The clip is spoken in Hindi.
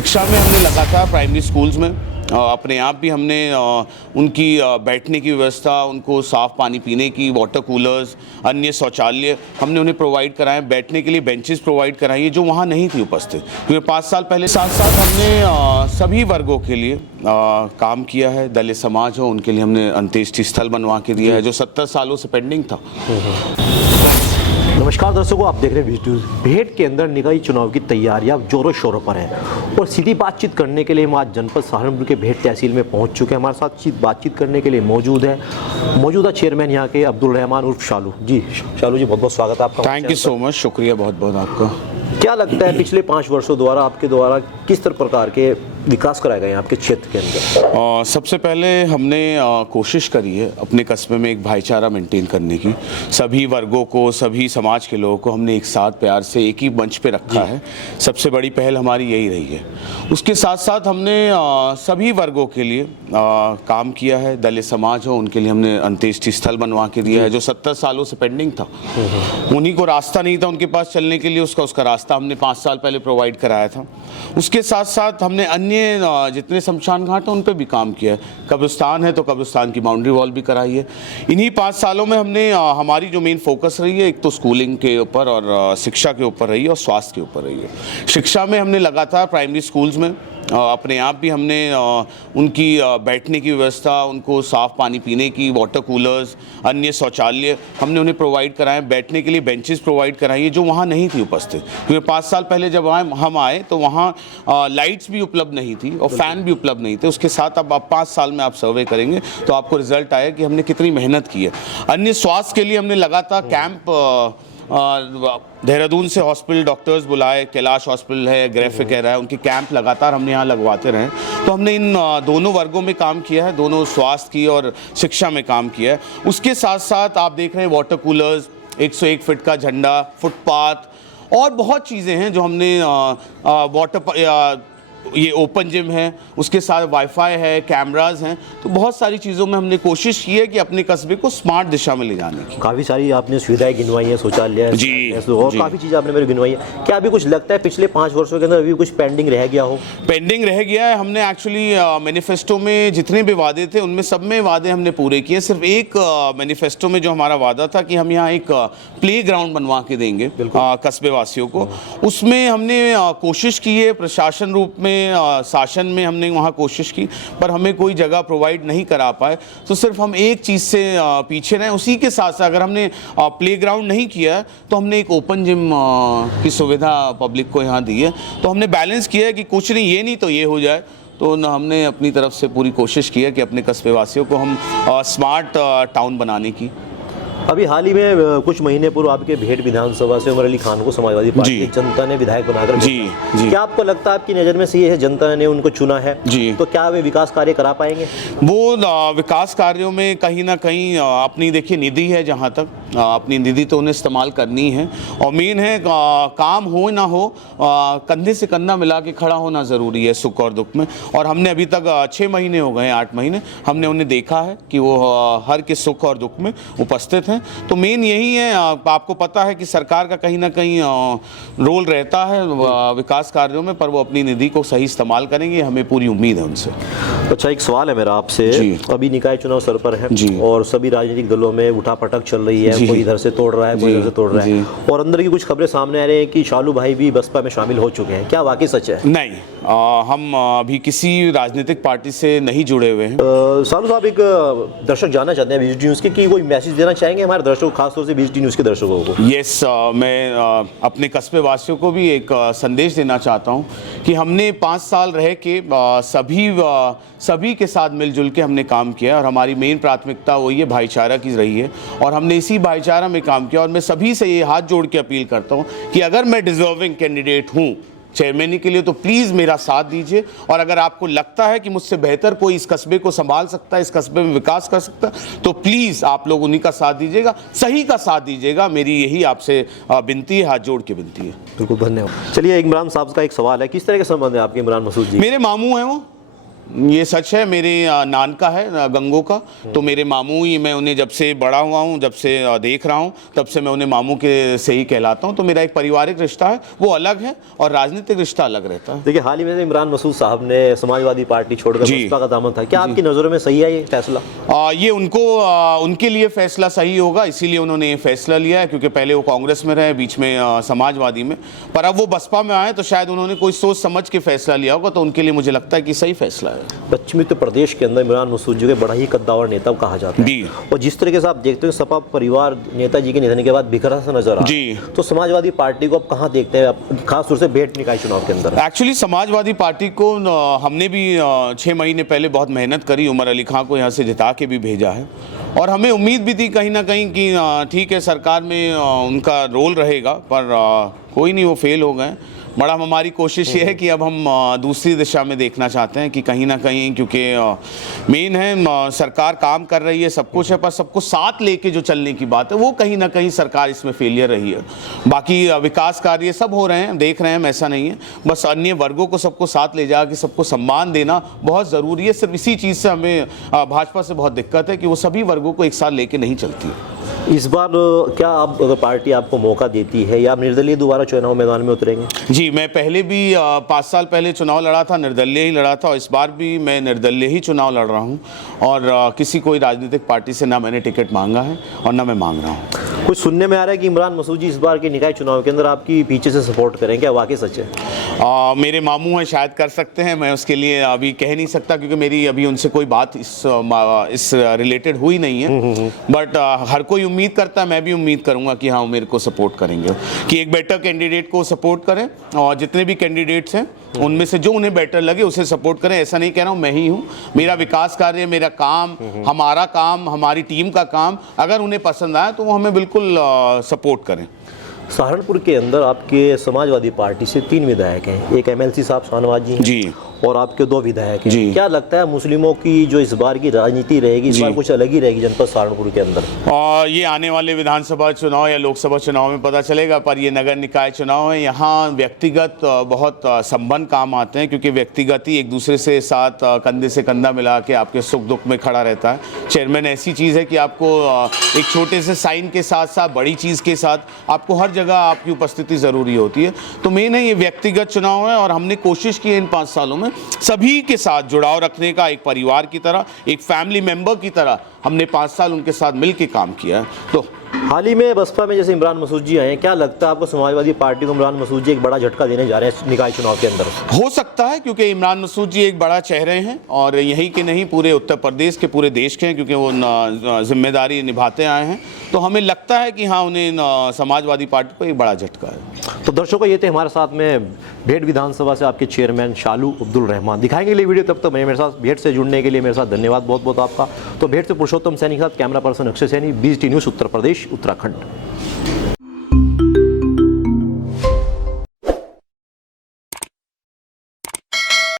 शिक्षा में हमने लगातार प्राइमरी स्कूल्स में अपने आप भी हमने उनकी बैठने की व्यवस्था, उनको साफ़ पानी पीने की, वाटर कूलर्स, अन्य शौचालय हमने उन्हें प्रोवाइड कराएं, बैठने के लिए बेंचेस प्रोवाइड कराई है जो वहाँ नहीं थी उपस्थित, क्योंकि 5 साल पहले। साथ साथ हमने सभी वर्गों के लिए काम किया है। दलित समाज हो, उनके लिए हमने अंत्येष्टि स्थल बनवा के दिया है जो 70 सालों से पेंडिंग था। नमस्कार दर्शकों, आप देख रहे हैं वीडियो। भेंट के अंदर निकाय चुनाव की तैयारियां जोरों शोरों पर है और सीधी बातचीत करने के लिए हम आज जनपद सहारनपुर के भेंट तहसील में पहुंच चुके हैं। हमारे साथ बातचीत करने के लिए मौजूदा चेयरमैन यहाँ के अब्दुल रहमान उर्फ शालू जी। शालू जी, बहुत बहुत स्वागत है आपका। थैंक यू सो मच, शुक्रिया बहुत बहुत आपका। क्या लगता है पिछले 5 वर्षों द्वारा आपके द्वारा किस तरह प्रकार के विकास कराए गए आपके क्षेत्र के अंदर? सबसे पहले हमने कोशिश करी है अपने कस्बे में एक भाईचारा मेंटेन करने की। सभी वर्गों को, सभी समाज के लोगों को हमने एक साथ प्यार से एक ही मंच पे रखा है। सबसे बड़ी पहल हमारी यही रही है। उसके साथ साथ हमने सभी वर्गों के लिए काम किया है। दलित समाज हो, उनके लिए हमने अंत्येष्टि स्थल बनवा के दिया है जो 70 सालों से पेंडिंग था। उन्हीं को रास्ता नहीं था उनके पास चलने के लिए, उसका रास्ता हमने 5 साल पहले प्रोवाइड कराया था। उसके साथ साथ हमने अन्य जितने शमशान घाट हैं उन पे भी काम किया है। कब्रिस्तान है तो कब्रिस्तान की बाउंड्री वॉल भी कराई है। इन्हीं 5 सालों में हमने हमारी जो मेन फोकस रही है, एक तो स्कूलिंग के ऊपर और शिक्षा के ऊपर रही है और स्वास्थ्य के ऊपर रही है। शिक्षा में हमने लगातार प्राइमरी स्कूल्स में अपने आप भी हमने उनकी बैठने की व्यवस्था, उनको साफ़ पानी पीने की, वाटर कूलर्स, अन्य शौचालय हमने उन्हें प्रोवाइड कराएं, बैठने के लिए बेंचेस प्रोवाइड कराई है जो वहाँ नहीं थी उपस्थित, क्योंकि 5 साल पहले जब हम आए तो वहाँ लाइट्स भी उपलब्ध नहीं थी और फ़ैन भी उपलब्ध नहीं थे। उसके साथ अब आप 5 साल में आप सर्वे करेंगे तो आपको रिजल्ट आया कि हमने कितनी मेहनत की है। अन्य स्वास्थ्य के लिए हमने लगातार कैंप देहरादून से हॉस्पिटल डॉक्टर्स बुलाए, कैलाश हॉस्पिटल है, ग्रेफिक है, उनके कैंप लगातार हमने यहाँ लगवाते रहे। तो हमने इन दोनों वर्गों में काम किया है, दोनों स्वास्थ्य की और शिक्षा में काम किया है। उसके साथ साथ आप देख रहे हैं वाटर कूलर्स, 101 फीट का झंडा, फुटपाथ और बहुत चीज़ें हैं जो हमने ये ओपन जिम है, उसके साथ वाईफाई है, कैमरास हैं। तो बहुत सारी चीज़ों में हमने कोशिश की है कि अपने कस्बे को स्मार्ट दिशा में ले जाने की। काफ़ी सारी आपने सुविधाएं गिनवाई हैं, शौचालय जी और काफ़ी चीज़ें आपने मेरे गिनवाई है। क्या अभी कुछ लगता है पिछले 5 वर्षों के अंदर अभी कुछ पेंडिंग रह गया हो? पेंडिंग रह गया है। हमने एक्चुअली मैनिफेस्टो में जितने भी वादे थे उनमें सब में वादे हमने पूरे किए। सिर्फ एक मैनिफेस्टो में जो हमारा वादा था कि हम यहाँ एक प्ले ग्राउंड बनवा के देंगे कस्बे वासियों को, उसमें हमने कोशिश की है। प्रशासन रूप में, शासन में हमने वहाँ कोशिश की, पर हमें कोई जगह प्रोवाइड नहीं करा पाए। तो सिर्फ हम एक चीज़ से पीछे रहे। उसी के साथ साथ अगर हमने प्लेग्राउंड नहीं किया तो हमने एक ओपन जिम की सुविधा पब्लिक को यहाँ दी है। तो हमने बैलेंस किया है कि कुछ नहीं, ये नहीं तो ये हो जाए। तो हमने अपनी तरफ से पूरी कोशिश की है कि अपने कस्बे वासियों को हम स्मार्ट टाउन बनाने की। अभी हाल ही में कुछ महीने पूर्व आपके भेंट विधानसभा से उमर अली खान को समाजवादी पार्टी की जनता ने विधायक बनाकर जी। क्या आपको लगता है, आपकी नज़र में से ये है जनता ने उनको चुना है जी, तो क्या वे विकास कार्य करा पाएंगे? वो विकास कार्यों में कहीं ना कहीं अपनी देखिए निधि है, जहाँ तक अपनी निधि तो उन्हें इस्तेमाल करनी है। और मेन है काम हो ना हो, कंधे से कंधा मिला के खड़ा होना ज़रूरी है सुख और दुख में। और हमने अभी तक 6 महीने हो गए, 8 महीने हमने उन्हें देखा है कि वो हर के सुख और दुख में उपस्थित हैं। तो मेन यही है। आपको पता है कि सरकार का कहीं ना कहीं रोल रहता है विकास कार्यों में, पर वो अपनी निधि को सही इस्तेमाल करेंगे, हमें पूरी उम्मीद है उनसे। अच्छा, एक सवाल है मेरा आपसे। अभी निकाय चुनाव सर पर है और सभी राजनीतिक दलों में उठापटक चल रही है, कोई इधर से तोड़ रहा है, कोई इधर से तोड़ रहा है, और अंदर की कुछ खबरें सामने आ रही है कि शालू भाई भी बसपा में शामिल हो चुके हैं। क्या वाकई सच है? नहीं, हम अभी किसी राजनीतिक पार्टी से नहीं जुड़े हुए हैं। शालू साहब, एक दर्शक जानना चाहते हैं VGT न्यूज़ के कि कोई मैसेज देना चाहेंगे हमारे दर्शकों, खासतौर से VGT न्यूज़ के दर्शकों को? यस, मैं अपने कस्बे वासियों को भी एक संदेश देना चाहता हूं कि हमने 5 साल रह के सभी के साथ मिलजुल के हमने काम किया और हमारी मेन प्राथमिकता वही है, भाईचारा की रही है। और हमने इसी भाईचारा में काम किया। और मैं सभी से ये हाथ जोड़ के अपील करता हूँ कि अगर मैं डिजर्विंग कैंडिडेट हूँ चेयरमैनी के लिए तो प्लीज़ मेरा साथ दीजिए। और अगर आपको लगता है कि मुझसे बेहतर कोई इस कस्बे को संभाल सकता है, इस कस्बे में विकास कर सकता है, तो प्लीज़ आप लोग उन्हीं का साथ दीजिएगा, सही का साथ दीजिएगा। मेरी यही आपसे विनती है, हाथ जोड़ के विनती है। बिल्कुल, धन्यवाद। चलिए, इमरान साहब का एक सवाल है, किस तरह के संबंध है आपके इमरान मसूद जी? मेरे मामू हैं वो, ये सच है। मेरे नान का है गंगो का, तो मेरे मामू ही, मैं उन्हें जब से बड़ा हुआ हूँ, जब से देख रहा हूँ, तब से मैं उन्हें मामू के से ही कहलाता हूँ। तो मेरा एक पारिवारिक रिश्ता है वो अलग है और राजनीतिक रिश्ता अलग रहता है। देखिए, हाल ही में इमरान मसूद साहब ने समाजवादी पार्टी छोड़कर जी। बसपा का दामन था, क्या आपकी नज़रों में सही है ये फैसला? ये उनके लिए फैसला सही होगा, इसीलिए उन्होंने ये फैसला लिया है, क्योंकि पहले वो कांग्रेस में रहे, बीच में समाजवादी में, पर अब वो बसपा में आए तो शायद उन्होंने कोई सोच समझ के फैसला लिया होगा। तो उनके लिए मुझे लगता है कि सही फैसला है। पश्चिमी उत्तर प्रदेश के अंदर इमरान मसूद जी को बड़ा ही कद्दावर नेता कहा जाता है जी। और जिस तरीके से आप देखते हैं सपा परिवार नेताजी के निधन के बाद बिखरा सा नजर आ रहा जी। है, तो समाजवादी पार्टी को आप कहाँ देखते हैं, खासतौर से भेंट निकाय चुनाव के अंदर? एक्चुअली समाजवादी पार्टी को हमने भी 6 महीने पहले बहुत मेहनत करी, उमर अली खां को यहाँ से जिता के भी भेजा है, और हमें उम्मीद भी थी कहीं ना कहीं कि ठीक है सरकार में उनका रोल रहेगा, पर कोई नहीं, वो फेल हो गए। बड़ा हमारी कोशिश ये है कि अब हम दूसरी दिशा में देखना चाहते हैं कि कहीं ना कहीं, क्योंकि मेन है सरकार काम कर रही है, सब कुछ है, पर सबको साथ लेके जो चलने की बात है वो कहीं ना कहीं सरकार इसमें फेलियर रही है। बाकी विकास कार्य सब हो रहे हैं, देख रहे हैं, ऐसा नहीं है, बस अन्य वर्गों को सबको साथ ले जाकर सबको सम्मान देना बहुत ज़रूरी है। सिर्फ इसी चीज़ से हमें भाजपा से बहुत दिक्कत है कि वो सभी वर्गों को एक साथ लेके नहीं चलती है। इस बार क्या आप, अगर पार्टी आपको मौका देती है, या आप निर्दलीय दोबारा चुनाव मैदान में उतरेंगे? जी, मैं पहले भी 5 साल पहले चुनाव लड़ा था, निर्दलीय ही लड़ा था, और इस बार भी मैं निर्दलीय ही चुनाव लड़ रहा हूं, और किसी कोई राजनीतिक पार्टी से ना मैंने टिकट मांगा है और ना मैं मांग रहा हूं। कुछ सुनने में आ रहा है कि इमरान मसूद जी इस बार के निकाय चुनाव के अंदर आपकी पीछे से सपोर्ट करें, क्या वाकई सच है? मेरे मामू हैं, शायद कर सकते हैं, मैं उसके लिए अभी कह नहीं सकता, क्योंकि मेरी अभी उनसे कोई बात इस रिलेटेड हुई नहीं है। बट हर कोई उम्मीद करता है, मैं भी उम्मीद करूंगा कि हाँ, मेरे को सपोर्ट करेंगे, कि एक बेटर कैंडिडेट को सपोर्ट करें, और जितने भी कैंडिडेट्स हैं उनमें से जो उन्हें बेटर लगे उसे सपोर्ट करें। ऐसा नहीं कह रहा हूँ मैं ही हूँ, मेरा विकास कार्य, मेरा काम, हमारा काम, हमारी टीम का काम, अगर उन्हें पसंद आए तो वो हमें बिल्कुल सपोर्ट करें। सहारनपुर के अंदर आपके समाजवादी पार्टी से 3 विधायक हैं, एक एमएलसी साहब शाहनवाज जी हैं, जी, और आपके 2 विधायक हैं। जी। क्या लगता है मुस्लिमों की जो इस बार की राजनीति रहेगी, इस बार कुछ अलग ही रहेगी जनपद सहारनपुर के अंदर? ये आने वाले विधानसभा चुनाव या लोकसभा चुनाव में पता चलेगा, पर ये नगर निकाय चुनाव है, यहाँ व्यक्तिगत बहुत संबंध काम आते हैं, क्योंकि व्यक्तिगत ही एक दूसरे से साथ कंधे से कंधा मिला के आपके सुख दुख में खड़ा रहता है। चेयरमैन ऐसी चीज़ है कि आपको एक छोटे से साइन के साथ साथ बड़ी चीज़ के साथ आपको हर जगह आपकी उपस्थिति ज़रूरी होती है। तो मेन है ये व्यक्तिगत चुनाव है, और हमने कोशिश की है इन 5 सालों में सभी के साथ जुड़ाव रखने का, एक परिवार की तरह, एक फैमिली मेंबर की तरह हमने 5 साल उनके साथ मिलकर काम किया है। तो हाल ही में बसपा में जैसे इमरान मसूद जी आए हैं, क्या लगता है आपको समाजवादी पार्टी को इमरान मसूद जी एक बड़ा झटका देने जा रहे हैं निकाय चुनाव के अंदर? हो सकता है, क्योंकि इमरान मसूद जी एक बड़ा चेहरे हैं, और यहीं के नहीं पूरे उत्तर प्रदेश के, पूरे देश के हैं, क्योंकि वो जिम्मेदारी निभाते आए हैं। तो हमें लगता है कि हाँ, उन्हें समाजवादी पार्टी को एक बड़ा झटका है। तो दर्शकों, ये थे हमारे साथ में भेंट विधानसभा से आपके चेयरमैन शालू अब्दुल रहमान। दिखाएंगे लिए वीडियो, तब तक मेरे साथ भेंट से जुड़ने के लिए मेरे साथ धन्यवाद बहुत बहुत आपका। तो भेंट से पुरुषोत्तम सैनी के साथ camera person Akshay Saini, BGT news Uttar Pradesh Uttarakhand.